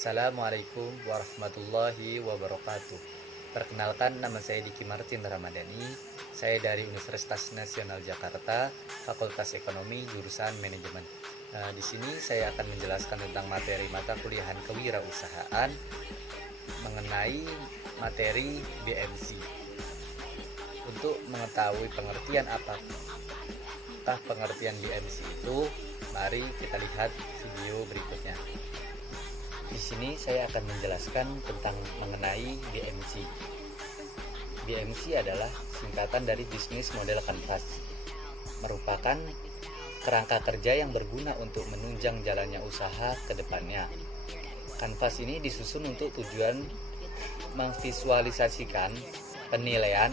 Assalamualaikum warahmatullahi wabarakatuh. Perkenalkan, nama saya Diki Martin Ramadhani. Saya dari Universitas Nasional Jakarta, Fakultas Ekonomi, jurusan Manajemen. Di sini saya akan menjelaskan tentang materi mata kuliahan kewirausahaan mengenai materi BMC. Untuk mengetahui pengertian apakah pengertian BMC itu, mari kita lihat video berikutnya. Di sini saya akan menjelaskan tentang mengenai BMC. BMC adalah singkatan dari bisnis model kanvas. Merupakan kerangka kerja yang berguna untuk menunjang jalannya usaha ke depannya. Kanvas ini disusun untuk tujuan memvisualisasikan penilaian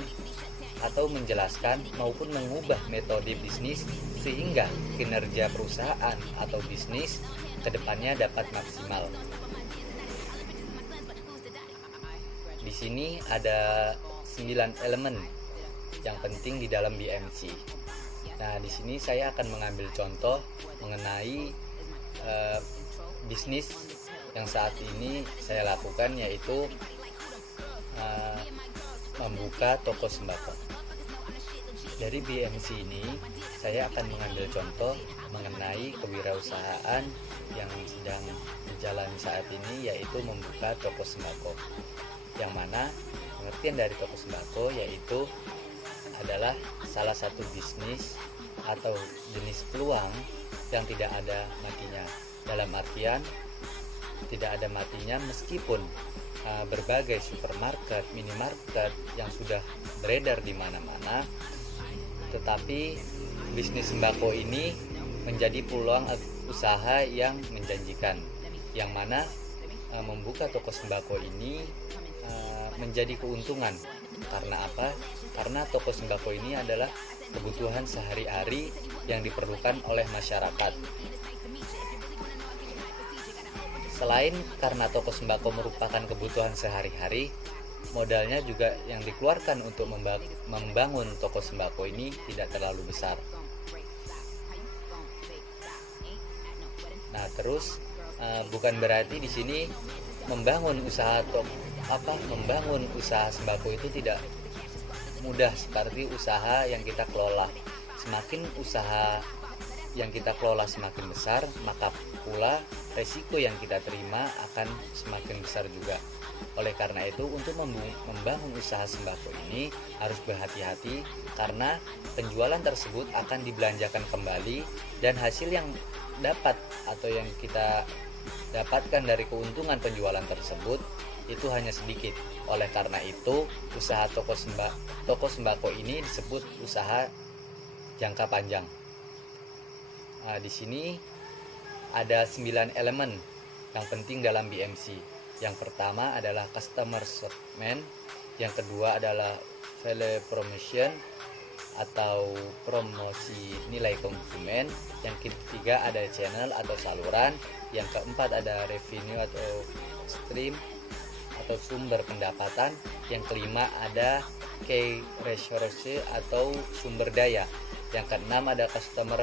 atau menjelaskan maupun mengubah metode bisnis sehingga kinerja perusahaan atau bisnis ke depannya dapat maksimal. Di sini ada 9 elemen yang penting di dalam BMC. Nah, di sini saya akan mengambil contoh mengenai bisnis yang saat ini saya lakukan, yaitu membuka toko sembako. Dari BMC ini saya akan mengambil contoh mengenai kewirausahaan yang sedang berjalan saat ini, yaitu membuka toko sembako. Yang mana pengertian dari toko sembako yaitu adalah salah satu bisnis atau jenis peluang yang tidak ada matinya. Dalam artian tidak ada matinya meskipun berbagai supermarket, minimarket yang sudah beredar di mana-mana, tetapi bisnis sembako ini menjadi peluang usaha yang menjanjikan, yang mana membuka toko sembako ini menjadi keuntungan. Karena apa? Karena toko sembako ini adalah kebutuhan sehari-hari yang diperlukan oleh masyarakat. Selain karena toko sembako merupakan kebutuhan sehari-hari, modalnya juga yang dikeluarkan untuk membangun toko sembako ini tidak terlalu besar. Nah, terus bukan berarti di sini membangun usaha sembako itu tidak mudah seperti usaha yang kita kelola. Semakin usaha yang kita kelola semakin besar, maka pula resiko yang kita terima akan semakin besar juga. Oleh karena itu, untuk membangun usaha sembako ini harus berhati-hati, karena penjualan tersebut akan dibelanjakan kembali dan hasil yang dapat atau yang kita dapatkan dari keuntungan penjualan tersebut itu hanya sedikit. Oleh karena itu, usaha toko sembako ini disebut usaha jangka panjang. Nah, di sini ada 9 elemen yang penting dalam BMC. Yang pertama adalah customer segment, yang kedua adalah value promotion atau promosi nilai konsumen, yang ketiga ada channel atau saluran, yang keempat ada revenue atau stream atau sumber pendapatan, yang kelima ada key resource atau sumber daya, yang keenam ada customer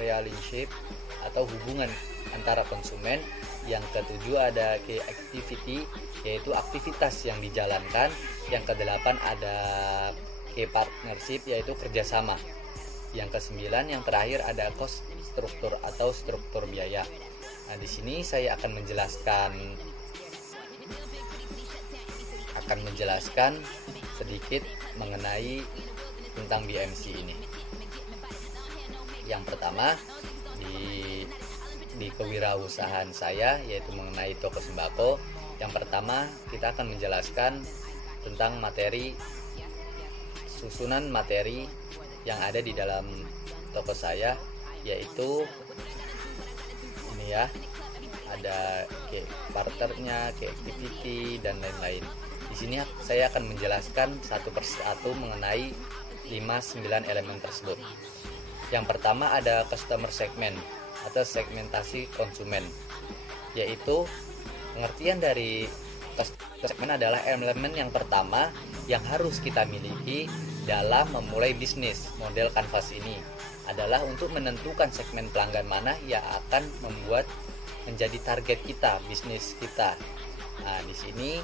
relationship atau hubungan antara konsumen, yang ketujuh ada key activity yaitu aktivitas yang dijalankan, yang kedelapan ada key partnership yaitu kerjasama, yang kesembilan yang terakhir ada cost struktur atau struktur biaya. Nah, di sini saya akan menjelaskan sedikit mengenai tentang BMC ini. Yang pertama di kewirausahaan saya, yaitu mengenai toko sembako. Yang pertama kita akan menjelaskan tentang susunan materi yang ada di dalam toko saya, yaitu ini ya, ada kayak barternya, kayak activity dan lain-lain. Di sini saya akan menjelaskan satu persatu mengenai 5-9 elemen tersebut. Yang pertama ada customer segment atau segmentasi konsumen, yaitu pengertian dari customer segment adalah elemen yang pertama yang harus kita miliki dalam memulai bisnis model kanvas ini, adalah untuk menentukan segmen pelanggan mana yang akan membuat menjadi target kita, bisnis kita. Nah, di sini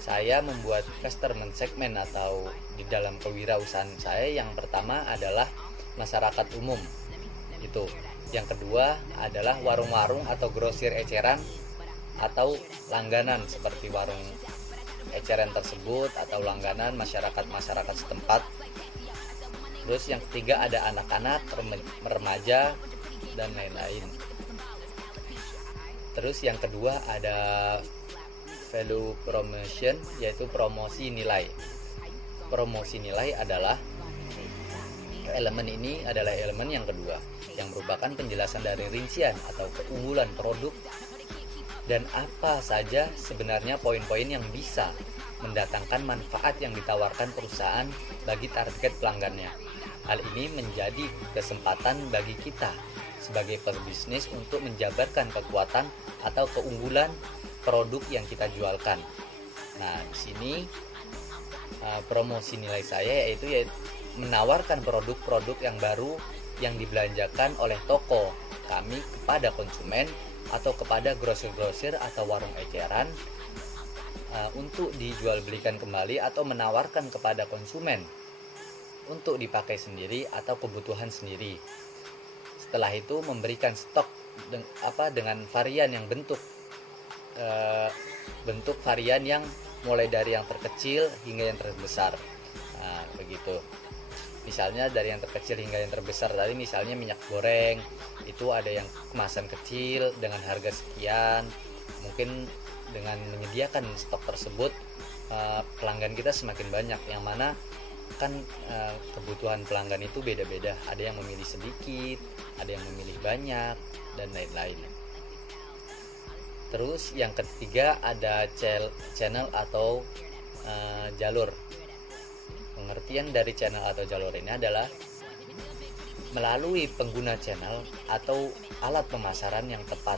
saya membuat customer segment atau di dalam kewirausahaan saya, yang pertama adalah masyarakat umum. Itu. Yang kedua adalah warung-warung atau grosir eceran atau langganan seperti warung eceran tersebut atau langganan masyarakat setempat. Terus yang ketiga ada anak-anak, remaja dan lain-lain. Terus yang kedua ada value promotion, yaitu promosi nilai. Promosi nilai adalah elemen ini adalah elemen yang kedua, yang merupakan penjelasan dari rincian atau keunggulan produk dan apa saja sebenarnya poin-poin yang bisa mendatangkan manfaat yang ditawarkan perusahaan bagi target pelanggannya. Hal ini menjadi kesempatan bagi kita sebagai pebisnis untuk menjabarkan kekuatan atau keunggulan produk yang kita jualkan. Nah, di sini promosi nilai saya yaitu menawarkan produk-produk yang baru yang dibelanjakan oleh toko kami kepada konsumen atau kepada grosir-grosir atau warung eceran untuk dijual belikan kembali atau menawarkan kepada konsumen untuk dipakai sendiri atau kebutuhan sendiri. Setelah itu memberikan stok dengan varian yang bentuk varian yang mulai dari yang terkecil hingga yang terbesar. Nah, begitu. Misalnya dari yang terkecil hingga yang terbesar tadi, misalnya minyak goreng itu ada yang kemasan kecil dengan harga sekian. Mungkin dengan menyediakan stok tersebut pelanggan kita semakin banyak, yang mana kan kebutuhan pelanggan itu beda-beda, ada yang memilih sedikit, ada yang memilih banyak, dan lain-lain. Terus yang ketiga ada channel atau jalur. Pengertian dari channel atau jalur ini adalah melalui pengguna channel atau alat pemasaran yang tepat,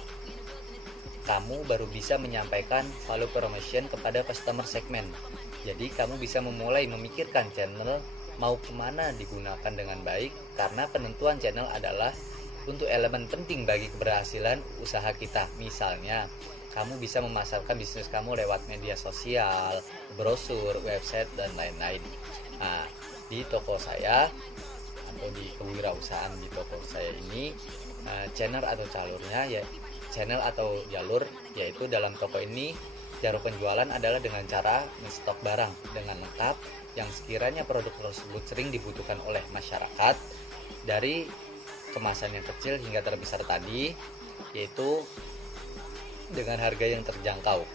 kamu baru bisa menyampaikan value promotion kepada customer segment. Jadi kamu bisa memulai memikirkan channel mau kemana digunakan dengan baik, karena penentuan channel adalah untuk elemen penting bagi keberhasilan usaha kita. Misalnya kamu bisa memasarkan bisnis kamu lewat media sosial, brosur, website, dan lain-lain. Nah, di toko saya atau di kewirausahaan di toko saya ini, channel atau jalur yaitu dalam toko ini jalur penjualan adalah dengan cara menstok barang dengan lengkap yang sekiranya produk tersebut sering dibutuhkan oleh masyarakat, dari kemasan yang kecil hingga terbesar tadi, yaitu dengan harga yang terjangkau.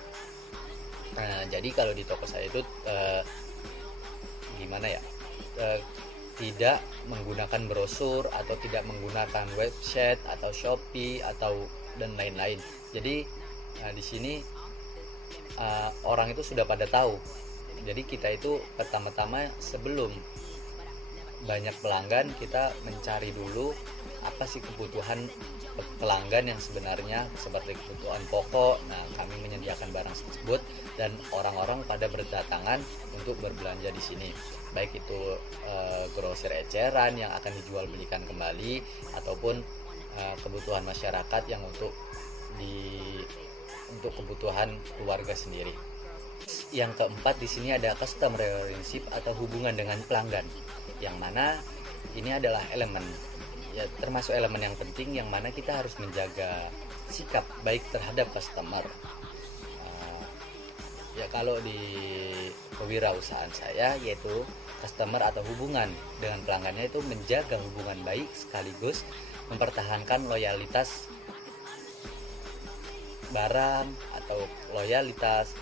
Jadi kalau di toko saya itu tidak menggunakan brosur atau tidak menggunakan website atau Shopee atau dan lain-lain. Jadi di sini orang itu sudah pada tahu. Jadi kita itu pertama-tama sebelum banyak pelanggan, kita mencari dulu apa sih kebutuhan pelanggan yang sebenarnya, seperti kebutuhan pokok. Nah, kami menyediakan barang tersebut dan orang-orang pada berdatangan untuk berbelanja di sini. Baik itu grosir eceran yang akan dijual belikan kembali ataupun kebutuhan masyarakat yang untuk kebutuhan keluarga sendiri. Yang keempat di sini ada customer relationship atau hubungan dengan pelanggan, yang mana ini adalah elemen termasuk elemen yang penting, yang mana kita harus menjaga sikap baik terhadap customer. Kalau di kewirausahaan saya, yaitu customer atau hubungan dengan pelanggannya itu menjaga hubungan baik sekaligus mempertahankan loyalitas barang atau loyalitas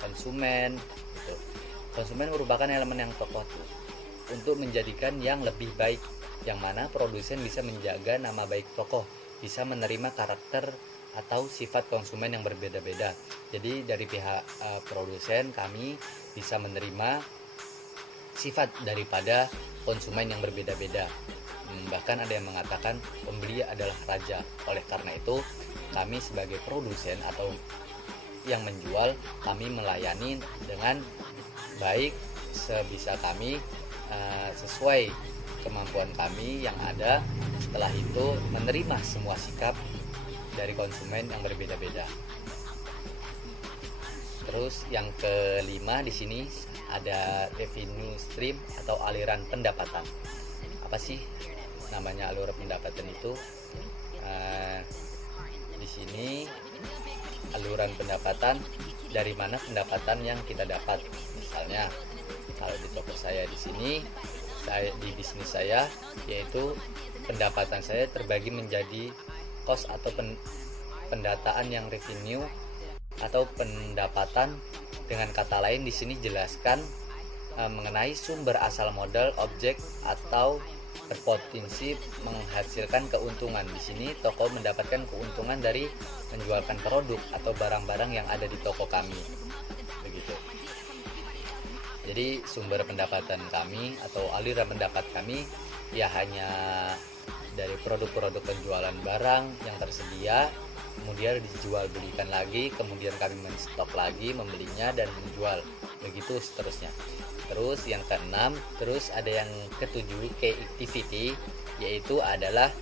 konsumen gitu. Konsumen merupakan elemen yang pokok untuk menjadikan yang lebih baik, yang mana produsen bisa menjaga nama baik toko, bisa menerima karakter atau sifat konsumen yang berbeda-beda. Jadi dari pihak produsen kami bisa menerima sifat daripada konsumen yang berbeda-beda. Bahkan ada yang mengatakan pembeli adalah raja. Oleh karena itu kami sebagai produsen atau yang menjual, kami melayani dengan baik sebisa kami sesuai kemampuan kami yang ada. Setelah itu menerima semua sikap dari konsumen yang berbeda-beda. Terus yang kelima di sini ada revenue stream atau aliran pendapatan. Apa sih namanya aliran pendapatan itu? Di sini aluran pendapatan, dari mana pendapatan yang kita dapat. Misalnya kalau di toko saya di sini, di bisnis saya, yaitu pendapatan saya terbagi menjadi cost atau pendataan yang revenue atau pendapatan. Dengan kata lain di sini jelaskan mengenai sumber asal modal objek atau berpotensi menghasilkan keuntungan. Di sini toko mendapatkan keuntungan dari menjualkan produk atau barang-barang yang ada di toko kami. Begitu. Jadi sumber pendapatan kami atau aliran pendapat kami ya hanya dari produk-produk penjualan barang yang tersedia, kemudian dijual belikan lagi, kemudian kami menstok lagi, membelinya dan menjual, begitu seterusnya. Terus yang keenam, terus ada yang ketujuh, key activity, yaitu adalah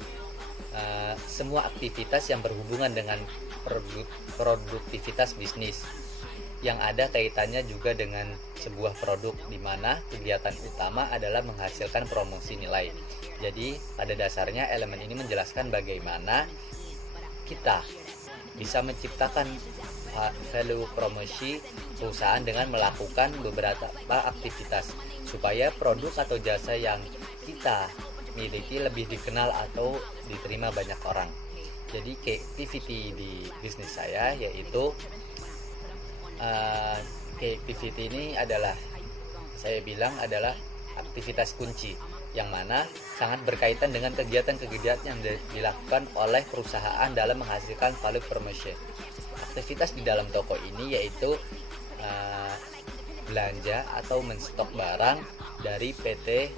semua aktivitas yang berhubungan dengan produktivitas bisnis yang ada kaitannya juga dengan sebuah produk, di mana kegiatan utama adalah menghasilkan promosi nilai. Jadi pada dasarnya elemen ini menjelaskan bagaimana kita bisa menciptakan value promosi perusahaan dengan melakukan beberapa aktivitas supaya produk atau jasa yang kita miliki lebih dikenal atau diterima banyak orang. Jadi key activity di bisnis saya yaitu key activity ini adalah saya bilang adalah aktivitas kunci yang mana sangat berkaitan dengan kegiatan-kegiatan yang dilakukan oleh perusahaan dalam menghasilkan value promotion. Aktivitas di dalam toko ini yaitu belanja atau menstok barang dari PT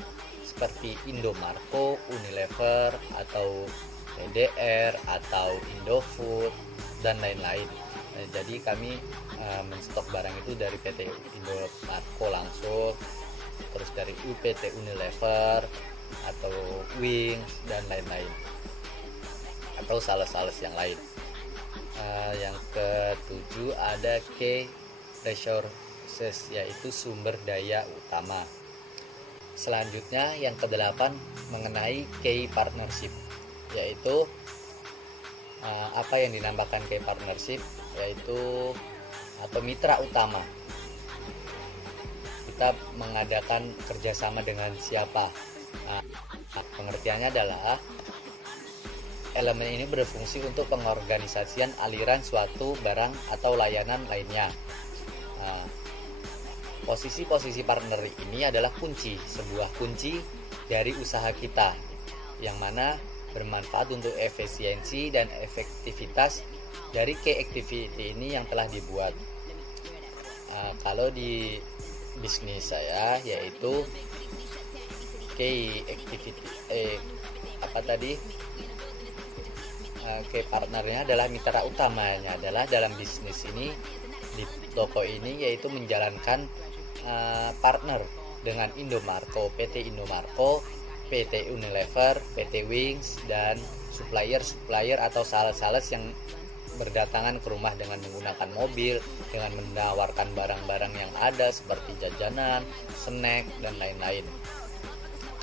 seperti Indomarko, Unilever, atau PDR, atau Indofood, dan lain-lain. Jadi kami menstok barang itu dari PT Indomarko langsung, terus dari UPT Unilever, atau Wings, dan lain-lain, atau sales-sales yang lain. Yang ketujuh ada key resources, yaitu sumber daya utama. Selanjutnya yang kedelapan mengenai key partnership, yaitu apa yang dinamakan key partnership, yaitu atau mitra utama. Kita mengadakan kerjasama dengan siapa? Pengertiannya adalah elemen ini berfungsi untuk pengorganisasian aliran suatu barang atau layanan lainnya. Posisi-posisi partner ini adalah sebuah kunci dari usaha kita, yang mana bermanfaat untuk efisiensi dan efektivitas dari key activity ini yang telah dibuat. Kalau di bisnis saya yaitu key activity key partnernya adalah mitra utamanya adalah dalam bisnis ini di toko ini, yaitu menjalankan partner dengan Indomarko, PT Indomarko, PT Unilever, PT Wings, dan supplier atau sales-sales yang berdatangan ke rumah dengan menggunakan mobil, dengan menawarkan barang-barang yang ada seperti jajanan, snack, dan lain-lain.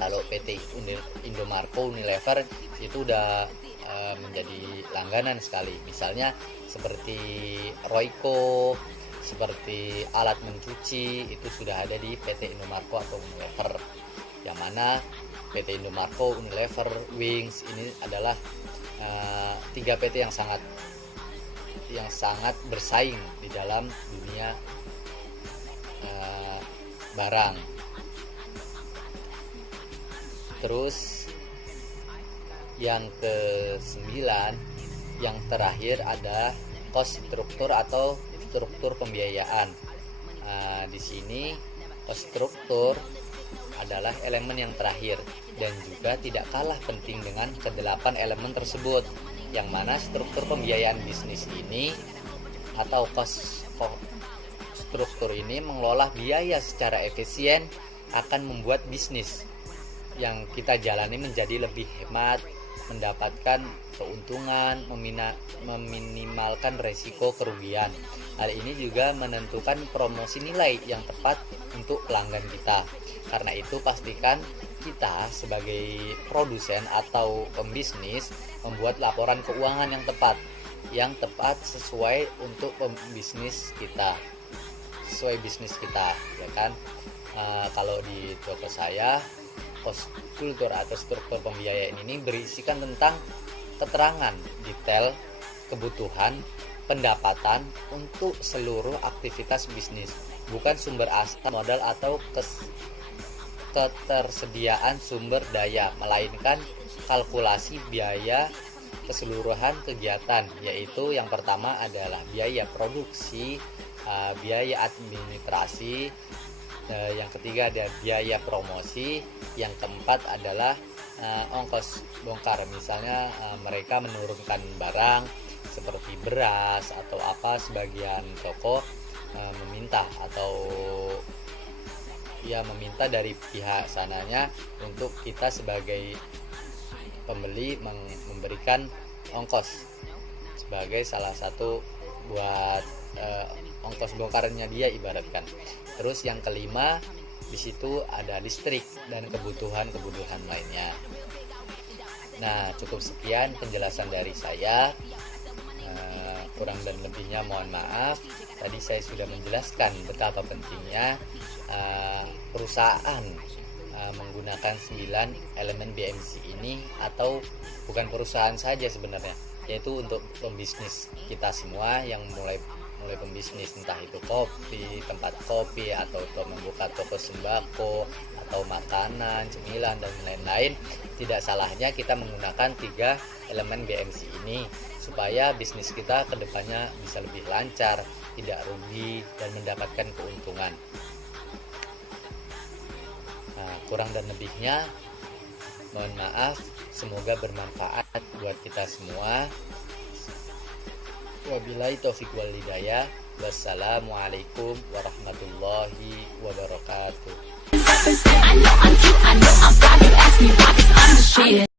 Kalau PT Indomarko, Unilever itu udah menjadi langganan sekali. Misalnya seperti Royco, seperti alat mencuci, itu sudah ada di PT Indomarko atau Unilever. Yang mana PT Indomarko, Unilever, Wings ini adalah 3 PT yang sangat bersaing di dalam dunia barang. Terus yang ke-9, yang terakhir ada cost struktur atau struktur pembiayaan. Di sini cost struktur adalah elemen yang terakhir dan juga tidak kalah penting dengan ke-8 elemen tersebut, yang mana struktur pembiayaan bisnis ini atau cost struktur ini mengelola biaya secara efisien akan membuat bisnis yang kita jalani menjadi lebih hemat, mendapatkan keuntungan, meminimalkan resiko kerugian. Hal ini juga menentukan promosi nilai yang tepat untuk pelanggan kita. Karena itu pastikan kita sebagai produsen atau pembisnis membuat laporan keuangan yang tepat sesuai untuk bisnis kita, sesuai bisnis kita, ya kan? Kalau di toko saya, cost kultur atau struktur pembiayaan ini berisikan tentang keterangan detail kebutuhan pendapatan untuk seluruh aktivitas bisnis, bukan sumber asal modal atau ketersediaan sumber daya, melainkan kalkulasi biaya keseluruhan kegiatan, yaitu yang pertama adalah biaya produksi, biaya administrasi, yang ketiga ada biaya promosi, yang keempat adalah ongkos bongkar. Misalnya mereka menurunkan barang seperti beras atau apa, sebagian toko meminta meminta dari pihak sananya untuk kita sebagai pembeli memberikan ongkos sebagai salah satu buat ongkos bongkarnya dia, ibaratkan. Terus yang kelima, di situ ada listrik dan kebutuhan lainnya. Nah, cukup sekian penjelasan dari saya. Kurang dan lebihnya mohon maaf. Tadi saya sudah menjelaskan betapa pentingnya perusahaan menggunakan 9 elemen BMC ini, atau bukan perusahaan saja sebenarnya, yaitu untuk pembisnis kita semua yang mulai pembisnis, entah itu tempat kopi atau membuka toko sembako atau makanan, cemilan dan lain-lain. Tidak salahnya kita menggunakan 3 elemen BMC ini supaya bisnis kita kedepannya bisa lebih lancar, tidak rugi dan mendapatkan keuntungan. Nah, kurang dan lebihnya mohon maaf, semoga bermanfaat buat kita semua. Wabillahi taufiq wal hidayah. Wassalamualaikum warahmatullahi wabarakatuh.